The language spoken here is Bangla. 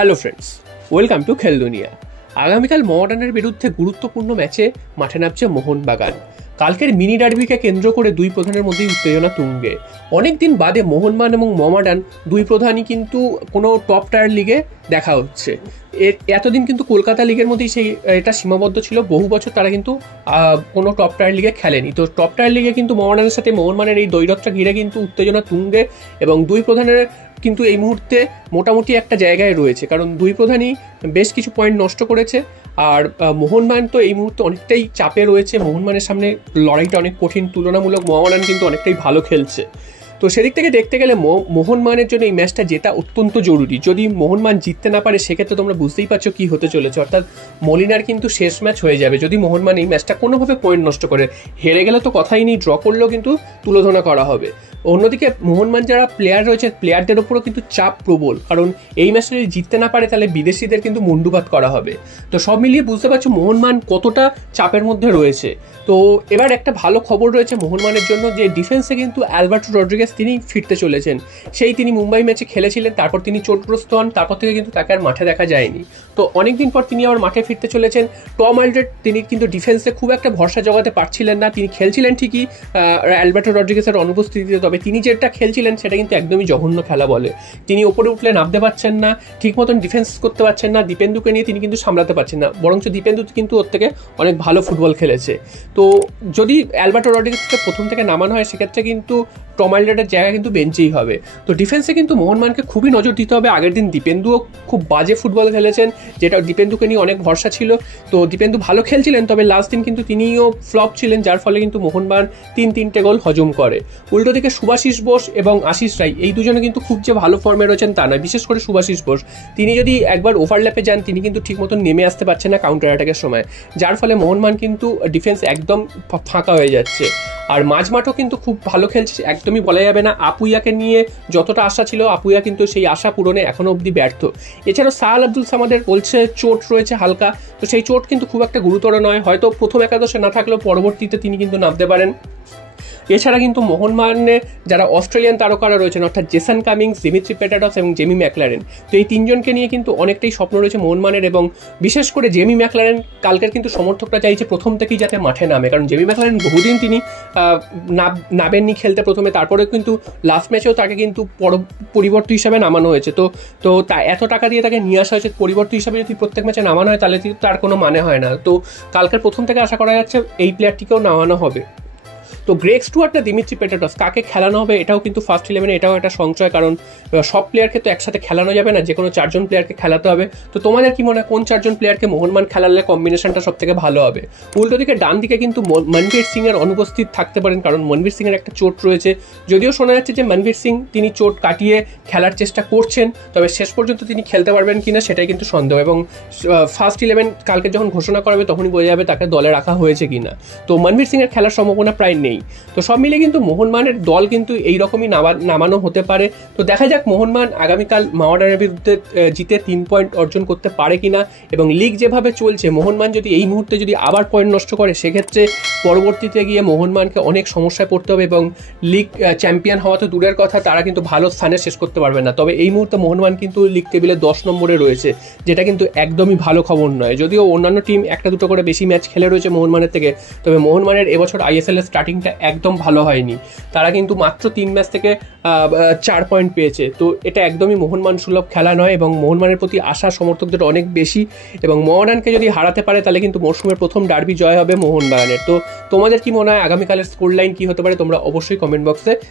হ্যালো ফ্রেন্ডস, ওয়েলকাম টু খেল দুনিয়া। আগামীকাল মোহামেডানের বিরুদ্ধে গুরুত্বপূর্ণ ম্যাচে মাঠে নামছে মোহনবাগান। কালকের মিনি ডার্বিকে কেন্দ্র করে দুই প্রধানের মধ্যেই উত্তেজনা তুঙ্গে। অনেকদিন বাদে মোহনবাগান এবং মোহামেডান দুই প্রধানই কিন্তু কোনো টপ টায়ার লিগে দেখা হচ্ছে। এতদিন কিন্তু কলকাতা লিগের মধ্যেই এটা সীমাবদ্ধ ছিল। বহু বছর তারা কিন্তু কোনো টপ টায়ার লিগে খেলেনি। তো টপ টায়ার লিগে কিন্তু মোহামেডানের সাথে মোহনবাগানের এই দ্বৈরথটা ঘিরে কিন্তু উত্তেজনা তুঙ্গে এবং দুই প্রধানের কিন্তু এই মুহূর্তে মোটামুটি একটা জায়গায় রয়েছে, কারণ দুই প্রধানই বেশ কিছু পয়েন্ট নষ্ট করেছে। আর মোহনবাগান তো এই মুহূর্তে অনেকটাই চাপে রয়েছে। মোহনবাগানের সামনে লড়াইটা অনেক কঠিন, তুলনামূলক মোহামেডান কিন্তু অনেকটাই ভালো খেলছে। তো সেদিক থেকে দেখতে গেলে মোহনবাগানের জন্য এই ম্যাচটা জেতা অত্যন্ত জরুরি। যদি মোহনবাগান জিততে না পারে সেক্ষেত্রে তোমরা বুঝতেই পারছো কী হতে চলেছে, অর্থাৎ মলিনার কিন্তু শেষ ম্যাচ হয়ে যাবে যদি মোহনবাগান এই ম্যাচটা কোনোভাবে পয়েন্ট নষ্ট করে। হেরে গেলে তো কথাই নেই, ড্র করলেও কিন্তু তুলোধনা করা হবে। অন্যদিকে মোহনবাগান যারা প্লেয়ার রয়েছে প্লেয়ারদের ওপরও কিন্তু চাপ প্রবল, কারণ এই ম্যাচটা যদি জিততে না পারে তাহলে বিদেশিদের কিন্তু মুন্ডুপাত করা হবে। তো সব মিলিয়ে বুঝতে পারছো মোহনবাগান কতটা চাপের মধ্যে রয়েছে। তো এবার একটা ভালো খবর রয়েছে মোহনবাগানের জন্য, যে ডিফেন্সে কিন্তু অ্যালবার্টো রড্রিগেজ তিনি ফিরতে চলেছেন। তিনি মুম্বাই ম্যাচে খেলেছিলেন, তারপর তিনি চোটগ্রস্ত হন, তারপর থেকে কিন্তু তাকে আর মাঠে দেখা যায়নি। তো অনেকদিন পর তিনি আবার মাঠে ফিরতে চলেছেন। টম আলড্রেড তিনি কিন্তু ডিফেন্সে খুব একটা ভরসা জোগাতে পারছিলেন না। তিনি খেলছিলেন ঠিকই অ্যালবার্টো রড্রিগেজের অনুপস্থিতিতে, তবে তিনি যেটা খেলছিলেন সেটা কিন্তু একদমই জঘন্য খেলা বলে। তিনি ওপরে উঠলে নামতে পারছেন না, ঠিক মতন ডিফেন্স করতে পারছেন না, দীপেন্দুকে নিয়ে তিনি কিন্তু সামলাতে পারছেন না, বরঞ্চ দীপেন্দু কিন্তু ওর থেকে অনেক ভালো ফুটবল খেলেছে। তো যদি অ্যালবার্টো রড্রিগেজকে প্রথম থেকে নামানো হয় সেক্ষেত্রে কিন্তু টম আলড্রেডের জায়গা কিন্তু বেঞ্চেই হবে। তো ডিফেন্সে কিন্তু মোহনবাগানকে খুবই নজর দিতে হবে। আগের দিন দীপেন্দুও খুব বাজে ফুটবল খেলেছেন, যেটা দীপেন্দুকে নিয়ে অনেক ভরসা ছিল। তো দীপেন্দু ভালো খেলছিলেন, তবে লাস্ট দিন কিন্তু তিনিও ফ্লপ ছিলেন, যার ফলে কিন্তু মোহনবাগান 3-3টে গোল হজম করে। উল্টো দিকে সুভাশিস বোস এবং আশিস রায় এই দুজনে কিন্তু খুব যে ভালো ফর্মে রয়েছেন তা নয়। বিশেষ করে সুভাশিস বোস, তিনি যদি একবার ওভারল্যাপে যান তিনি কিন্তু ঠিক মতন নেমে আসতে পারছেন না কাউন্টার অ্যাটাকের সময়, যার ফলে মোহনবাগান কিন্তু ডিফেন্স একদম ফাঁকা হয়ে যাচ্ছে। আর মাঝমাঠও কিন্তু খুব ভালো খেলছে, একদমই বলা যাবে না। আপুইয়াকে নিয়ে যতটা আশা ছিল, আপুইয়া কিন্তু সেই আশা পূরণে এখনো অবধি ব্যর্থ। এছাড়াও সাহাল আব্দুল সামাদের বলছে চোট রয়েছে হালকা, তো সেই চোট কিন্তু খুব একটা গুরুতর নয়, হয়তো প্রথম একাদশে না থাকলেও পরবর্তীতে তিনি কিন্তু নামতে পারেন। এছাড়া কিন্তু মোহনবাগানে যারা অস্ট্রেলিয়ান তারকারা রয়েছেন, অর্থাৎ জেসন কামিংস, দিমিত্রি পেটাটস এবং জেমি ম্যাকলারেন, তো এই তিনজনকে নিয়ে কিন্তু অনেকটাই স্বপ্ন রয়েছে মোহনবাগানের। এবং বিশেষ করে জেমি ম্যাকলারেন কালকের কিন্তু সমর্থকরা চাইছে প্রথম থেকেই যাতে মাঠে নামে, কারণ জেমি ম্যাকলারেন বহুদিন তিনি নামেননি খেলতে প্রথমে, তারপরে কিন্তু লাস্ট ম্যাচেও তাকে কিন্তু পরিবর্তন হিসাবে নামানো হয়েছে। তো এত টাকা দিয়ে তাকে নিয়ে আসা হয়েছে, পরিবর্তন হিসাবে যদি প্রত্যেক ম্যাচে নামানো হয় তাহলে তার কোনো মানে হয় না। তো কালকের প্রথম থেকে আশা করা যাচ্ছে এই প্লেয়ারটিকেও নামানো হবে। তো গ্রেগ স্টুয়ার্ট না দিমিত্রি পেটাটস কাকে খেলানো হবে এটাও কিন্তু ফার্স্ট ইলেভেনে এটাও একটা সংশয়, কারণ সব প্লেয়ারকে তো একসাথে খেলানো যাবে না, যে কোনো 4জন প্লেয়ারকে খেলাতে হবে। তো তোমাদের কি মনে হয় কোন 4জন প্লেয়ারকে মোহনবাগান খেলালে কম্বিনেশনটা সব থেকে ভালো হবে? উল্টো দিকে ডান দিকে কিন্তু মনবীর সিং এর অনুপস্থিত থাকতে পারেন, কারণ মনবীর সিং এর একটা চোট রয়েছে। যদিও শোনা যাচ্ছে যে মনবীর সিং তিনি চোট কাটিয়ে খেলার চেষ্টা করছেন, তবে শেষ পর্যন্ত তিনি খেলতে পারবেন কিনা সেটাই কিন্তু সন্দেহ। এবং ফার্স্ট ইলেভেন কালকে যখন ঘোষণা করা হবে তখনই বোঝা যাবে তাকে দলে রাখা হয়েছে কিনা। তো মনবীর সিং এর খেলার সম্ভাবনা প্রায় নেই। তো সব মিলে কিন্তু মোহনবাগানের দল কিন্তু এইরকমই নামানো হতে পারে। তো দেখা যাক মোহনবাগান আগামীকাল মোহামেডানের বিরুদ্ধে জিতে 3 পয়েন্ট অর্জন করতে পারে কিনা। এবং লিগ যেভাবে চলছে, মোহনবাগান যদি এই মুহূর্তে যদি আবার পয়েন্ট নষ্ট করে সেক্ষেত্রে পরবর্তীতে গিয়ে মোহনবাগানকে অনেক সমস্যায় পড়তে হবে, এবং লিগ চ্যাম্পিয়ন হওয়া তো দূরের কথা, তারা কিন্তু ভালো স্থানে শেষ করতে পারবে না। তবে এই মুহূর্তে মোহনবাগান কিন্তু লিগ টেবিলে 10 নম্বরে রয়েছে, যেটা কিন্তু একদমই ভালো খবর নয়। যদিও অন্যান্য টিম 1-2 করে বেশি ম্যাচ খেলে রয়েছে মোহনবাগানের থেকে, তবে মোহনবাগানের এবছর আইএসএল এর স্টার্টিংটা একদম ভালো হয়নি। তারা কিন্তু মাত্র 3 ম্যাচ থেকে 4 পয়েন্ট পেয়েছে। তো এটা একদমই মোহনবাগান সুলভ খেলা নয়, এবং মোহনবাগানের প্রতি আশা সমর্থকদের অনেক বেশি। এবং মোহনবাগানকে যদি হারাতে পারে তাহলে কিন্তু মরশুমের প্রথম ডার্বি জয় হবে মোহনবাগানের। তো তোমাদের কি মনে হয় আগামীকালের স্কোর লাইন কি হতে পারে? তোমরা অবশ্যই কমেন্ট বক্সে